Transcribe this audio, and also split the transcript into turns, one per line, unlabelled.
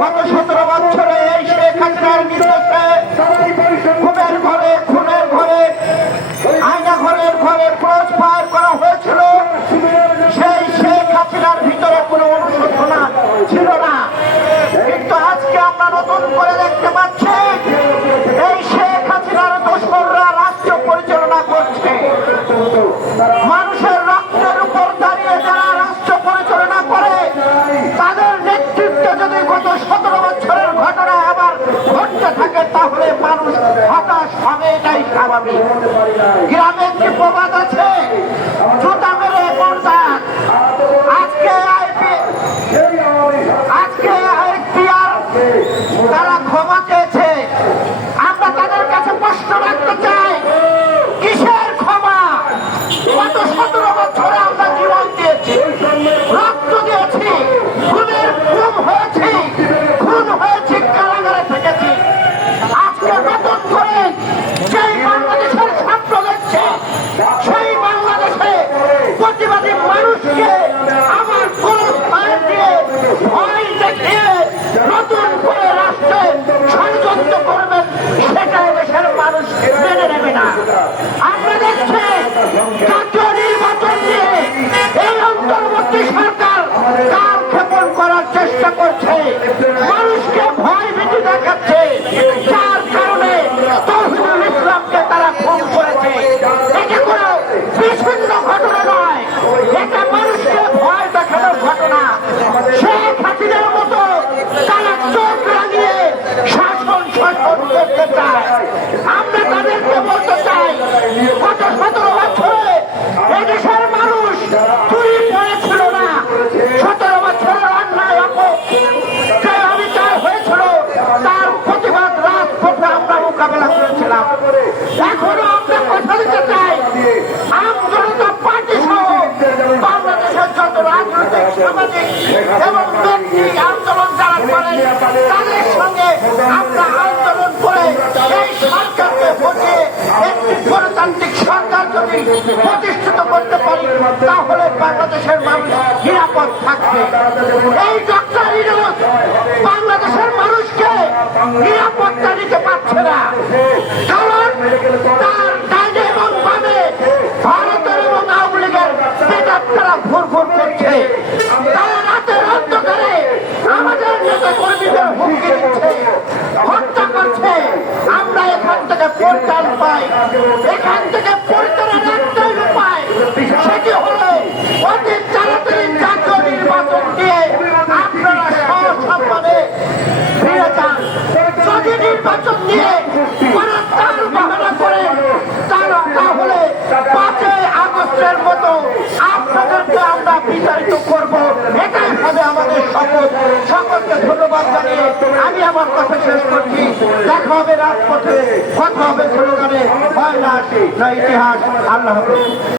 গত সতেরো বছরে এই শেখ হাসিনার নির্দেশ থাকে তাহলে মানুষ হতাশ হবে এটাই স্বাভাবিক। গ্রামের যে প্রতিবাদী মানুষকে করতে চাই আমরা তাদেরকে বলতে চাই, গত সতেরো বছরে মানুষ চুরি করেছিল না। সতেরো বছরের অন্যায় যে অবিচার হয়েছিল, তার প্রতিবাদ রাজপথে আমরা মোকাবেলা করেছিলাম। এখন যদি প্রতিষ্ঠিত করতে পারি, তাহলে বাংলাদেশের মানুষ নিরাপদ থাকবে। এই ডক্টর বাংলাদেশের মানুষকে নিরাপত্তা দিতে পারছে না। হবে রাজপথে কথা হবে স্লোগানে হয় না ইতিহাস আল্লাহ